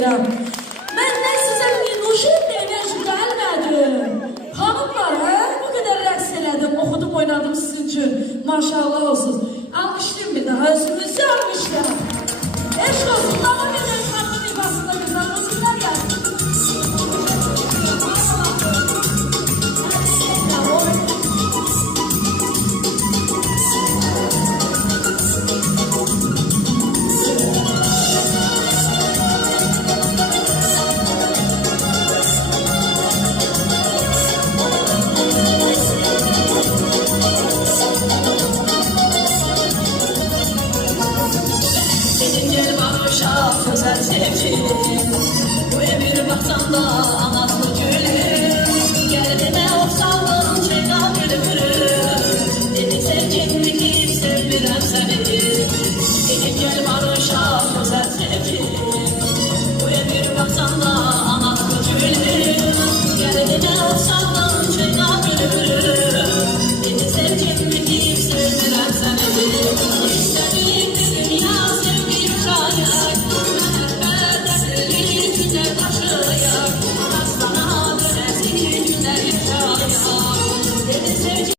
edirəm. Məndən sizə minuşu enerji gəlmədi. Xanımlar, bu qədər rəqs elədim, oxudum, oynadım sizin üçün. Maşallah olsun. Alqışlayın bir daha, özünüzü alqışlayın. Eşq olsun, davam edən xanımın libasında güzel müziklər gəldi. Gel barışa özel sevgilim.